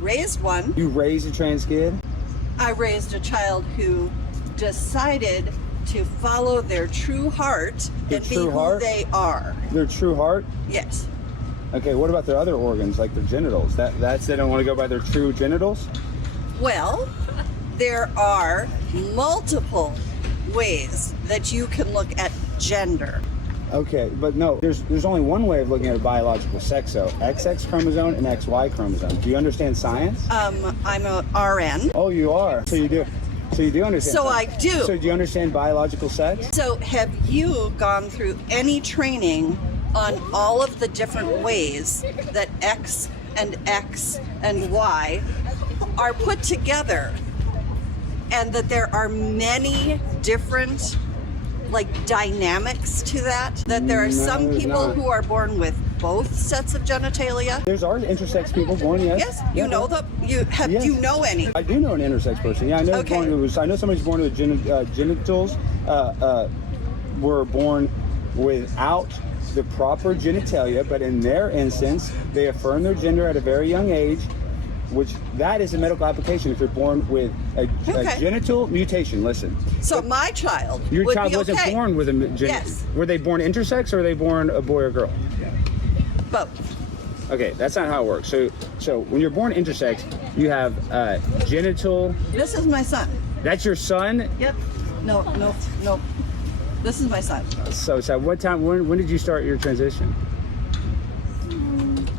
raised one. You raised a trans kid? I raised a child who decided to follow their true heart Their and be true who heart? they are. Their true heart? Yes. Okay, what about their other organs, like their genitals? That's they don't want to go by their true genitals? Well, there are multiple ways that you can look at gender. Okay, but no, there's only one way of looking at a biological sex, though. XX chromosome and XY chromosome. Do you understand science? I'm a RN. Oh, you are? So you do. So you do understand So science. I do. So do you understand biological sex? So have you gone through any training on all of the different ways that X and Y are put together, and that there are many different dynamics to that there are No, some there's people not. who are born with both sets of genitalia? There's are intersex people born, yes. Yes, Yeah, you know yeah. Yes. do you know any? I do know an intersex person. Yeah, I know. Okay. I know somebody's born with genitals. Were born without the proper genitalia, but in their instance, they affirm their gender at a very young age, which that is a medical application if you're born with a genital mutation. Listen. So my child Your would child be wasn't okay. born with a genital. Yes. Were they born intersex or were they born a boy or girl? Both. Okay, that's not how it works. So when you're born intersex, you have genital. This is my son. That's your son. Yep. No. This is my son. So what time? When did you start your transition?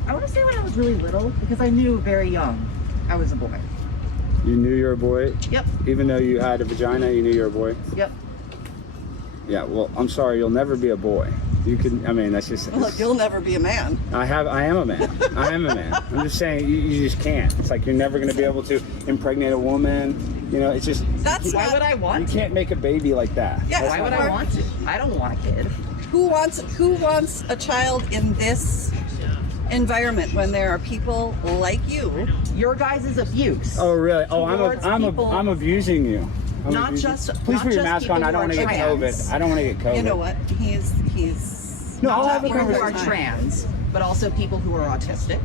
I want to say when I was really little, because I knew very young I was a boy. You knew you were a boy. Yep. Even though you had a vagina, you knew you were a boy. Yep. Yeah. Well, I'm sorry, you'll never be a boy. You can. I mean, that's just. Look, you'll never be a man. I am a man. I am a man. I'm just saying you just can't. It's like you're never going to be able to impregnate a woman. You know, it's just. Why would I You want to? can't make a baby like that. Yes. Why would I want to? I don't want a kid. Who wants a child in this environment when there are people like you? Your guys' abuse. Oh really? Oh, towards people- I'm abusing you. I'm Not abusing- just- Please not put your just mask on. people I don't who want to are get trans. COVID. I don't want to get COVID. You know what? He's No, I'll have a people who are conversation. trans, but also people who are autistic.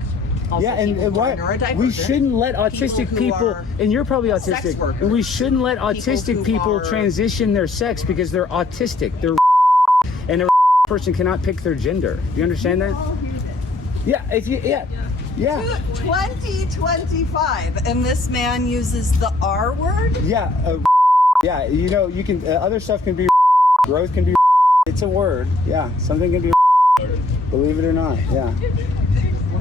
Also Yeah, people and who are why neurodivergent. we shouldn't let autistic who people, are and you're probably sex autistic, workers, and we shouldn't let who autistic people are- transition their sex because they're autistic. They're and a person cannot pick their gender. Do you understand that? Yeah. If you 2025, and this man uses the R word. yeah. Yeah. You know, you can other stuff can be growth can be. It's a word. Yeah. Something can be. Believe it or not. Yeah.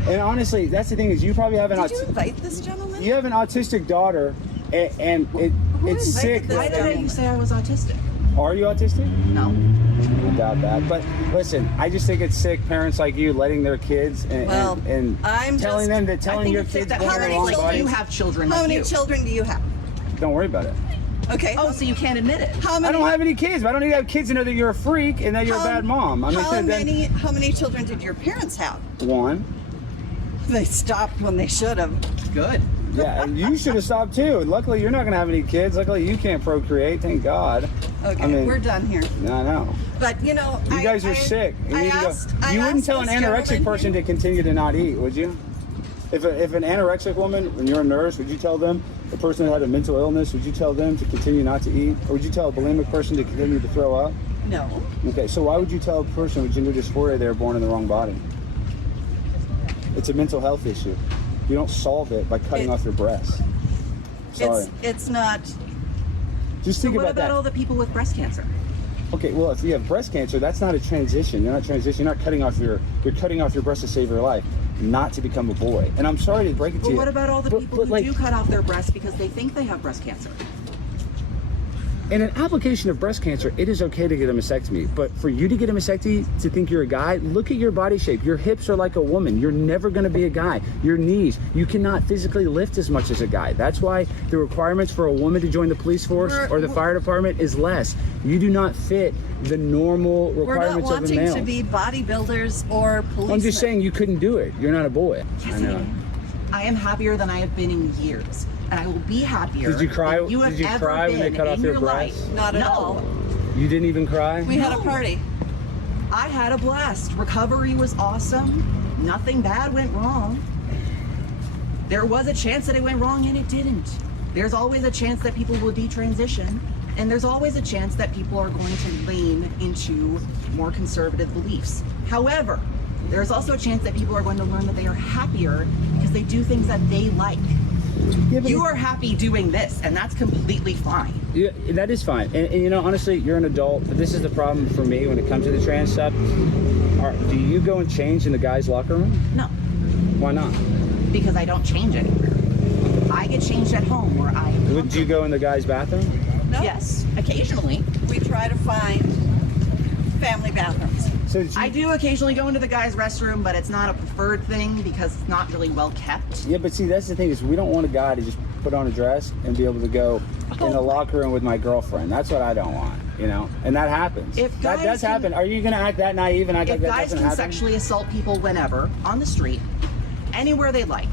And honestly, that's the thing is you probably have an Did you invite this gentleman? you have an autistic daughter, and it's sick. invited this Why did gentleman? you say I was autistic? Are you autistic? No. I doubt that. But listen, I just think it's sick. Parents like you letting their kids and I'm telling just- them that I telling think your it's kids that born how in the many wrong children body. you have children How like many you. children do you have? Don't worry about it. Okay. Oh, so you can't admit it. How I many? don't have any kids. But I don't need to have kids to know that you're a freak and that you're a bad mom. I mean, how many children did your parents have? One. They stopped when they should have. Good. Yeah, and you should have stopped too. And luckily, you're not going to have any kids. Luckily, you can't procreate. Thank God. Okay, I mean, we're done here. I know. But you know, You guys are sick. You I need to go. asked, I You wouldn't asked tell an this anorexic gentleman person to continue to not eat, would you? If an anorexic woman, and you're a nurse, would you tell them, a person that had a mental illness, would you tell them to continue not to eat? Or would you tell a bulimic person to continue to throw up? No. Okay, so why would you tell a person with gender dysphoria they were born in the wrong body? It's a mental health issue. You don't solve it by cutting off your breasts. Sorry. It's not. Just So think what about about that. all the people with breast cancer? Okay, well, if you have breast cancer, that's not a transition. You're not transitioning. You're not cutting off you're cutting off your breast to save your life, not to become a boy. And I'm sorry to break it to But you. what about all the people but who like, do cut off their breasts because they think they have breast cancer? in an application of breast cancer, it is okay to get a mastectomy. But for you to get a mastectomy to think you're a guy, look at your body shape. Your hips are like a woman. You're never going to be a guy. Your knees, you cannot physically lift as much as a guy. That's why the requirements for a woman to join the police force or the fire department is less. You do not fit the normal We're not requirements of a wanting male. to be bodybuilders or policemen. I'm just saying you couldn't do it. You're not a boy. Yes, I know. I am happier than I have been in years, and I will be happier. Did you cry? than you have Did you ever cry when they been cut off in your life. breasts? Not at No. all. You didn't even cry? We had a party. I had a blast. Recovery was awesome. Nothing bad went wrong. There was a chance that it went wrong and it didn't. There's always a chance that people will detransition, and there's always a chance that people are going to lean into more conservative beliefs. However, there's also a chance that people are going to learn that they are happier because they do things that they like. Yeah, but You are happy doing this, and that's completely fine. yeah, that is fine. And you know, honestly, you're an adult. But this is the problem for me when it comes to the trans stuff. Do you go and change in the guys' locker room? No, Why not? because I don't change anywhere. I get changed at home where I am. Would you go in the guys' bathroom? No. Yes, occasionally. We try to find family bathrooms. So did you- I do occasionally go into the guy's restroom, but it's not a preferred thing because it's not really well kept. Yeah, but see, that's the thing is we don't want a guy to just put on a dress and be able to go in the locker room with my girlfriend. That's what I don't want, you know? And that happens. If That guys does can- happen. Are you going to act that naive and act like If that guys doesn't can happen? sexually assault people whenever, on the street, anywhere they like,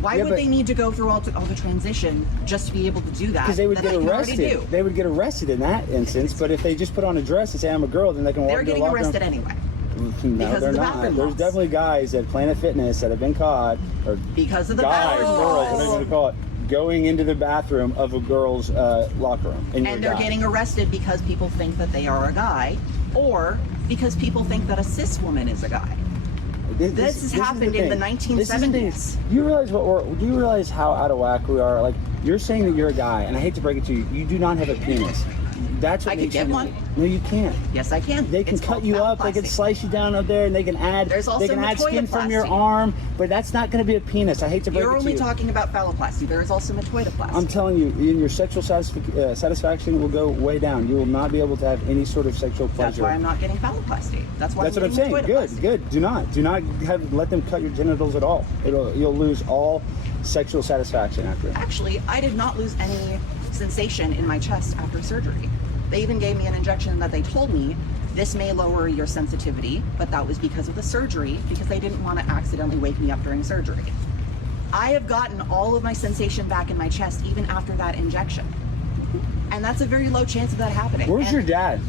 why Yeah, would but- they need to go through all the transition just to be able to do that? Because they would that get can already arrested. do? They would get arrested in that instance. But if they just put on a dress and say I'm a girl, then they can walk They're into the getting locker room. arrested anyway. No, because they're of the not. bathroom There's laws. definitely guys at Planet Fitness that have been caught, or Because of the guys, bathroom girls, laws. whatever you want to call it, going into the bathroom of a girl's locker room. And, you're And a they're guy. getting arrested because people think that they are a guy, or because people think that a cis woman is a guy. This has happened in the thing. 1970s. This is the thing. You realize do you realize how out of whack we are? Like, you're saying that you're a guy, and I hate to break it to you, you do not have a penis. That's what I could makes get you one. No, you can't. Yes, I can. They can It's cut called you fat up. They can plastic. slice you down up there, and they can add. There's also they can add skin from your metoidoplasty. arm, but that's not going to be a penis. I hate to break You're it to only you. talking about phalloplasty. There is also metoidoplasty. I'm telling you, your sexual satisfaction will go way down. You will not be able to have any sort of sexual That's pleasure. why I'm not getting phalloplasty. That's why That's what I'm saying. Good, metoidoplasty. good. Do not let them cut your genitals at all. You'll lose all sexual satisfaction after. Actually, I did not lose any sensation in my chest after surgery. They even gave me an injection that they told me this may lower your sensitivity, but that was because of the surgery, because they didn't want to accidentally wake me up during surgery. I have gotten all of my sensation back in my chest even after that injection. And that's a very low chance of that happening. Where's And- your dad?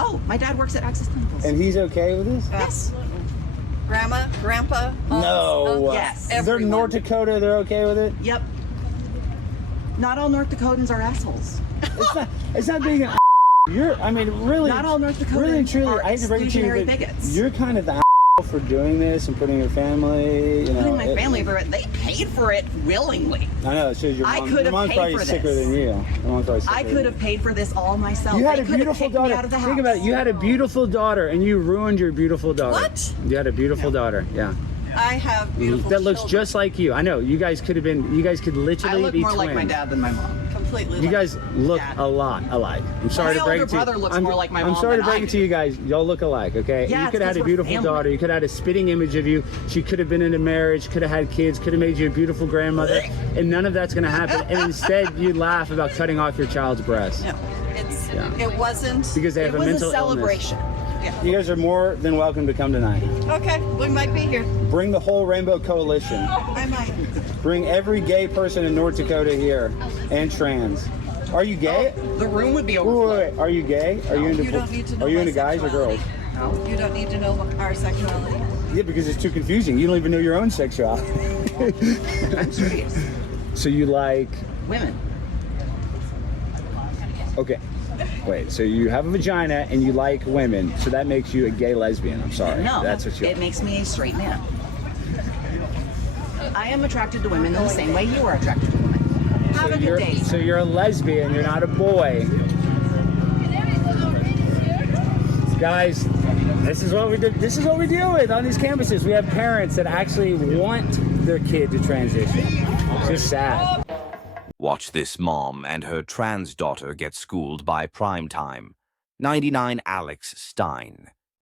Oh, my dad works at Access Clinicals. And he's okay with this? Yes. Grandma, grandpa, aunts, No. uncles, Yes. They're everyone. North Dakota. They're okay with it. Yep. Not all North Dakotans are assholes. It's not being an. I mean, really. Not all North Dakotans Really and truly, are I hate to break it to you, exclusionary but bigots. you're kind of the for doing this and putting your family. You know, Putting my family through it. They paid for it willingly. I know. It shows your I mom. could Your have mom's paid probably for sicker this. than you. Your mom's probably sicker I than could have paid for this all myself. You had They a could have beautiful kicked me daughter. out of the house. Think about it. You had a beautiful daughter, and you ruined your beautiful daughter. What? You had a beautiful daughter. Yeah. I have beautiful That looks children. just like you. I know. You guys could have been. You guys could I literally look be more twins. like my dad than my mom. completely. You like guys look Dad. a lot alike. I'm sorry My to break older it to you. brother looks I'm, more like my I'm mom sorry to than break I it to you guys. Y'all look alike, okay? Yeah, You it's could have had 'cause a we're beautiful family. daughter. You could have had a spitting image of you. She could have been in a marriage, could have had kids, could have made you a beautiful grandmother, and none of that's going to happen. And instead, you laugh about cutting off your child's breast. No, it's Yeah. it wasn't. Because they have It a was mental a celebration. Yeah. illness. You guys are more than welcome to come tonight. Okay, we might be here. Bring the whole Rainbow Coalition. I might. Bring every gay person in North Dakota here, and trans. Are you gay? The room would be Wait, overflowing. wait, wait. Are you gay? Are you into? You don't need to know Are you my into guys or girls? sexuality. You don't need to know our sexuality. Yeah, because it's too confusing. You don't even know your own sexuality. I'm serious. So you like? Women. Okay. Wait. So you have a vagina and you like women. So that makes you a gay lesbian. I'm sorry. No, That's what you. it makes me a straight man. I am attracted to women in the same way you are attracted to women. Have a good day. So you're a lesbian. You're not a boy. Guys, this is what we do. This is what we deal with on these campuses. We have parents that actually want their kid to transition. It's just sad. Watch this mom and her trans daughter get schooled by Primetime. 99 Alex Stein.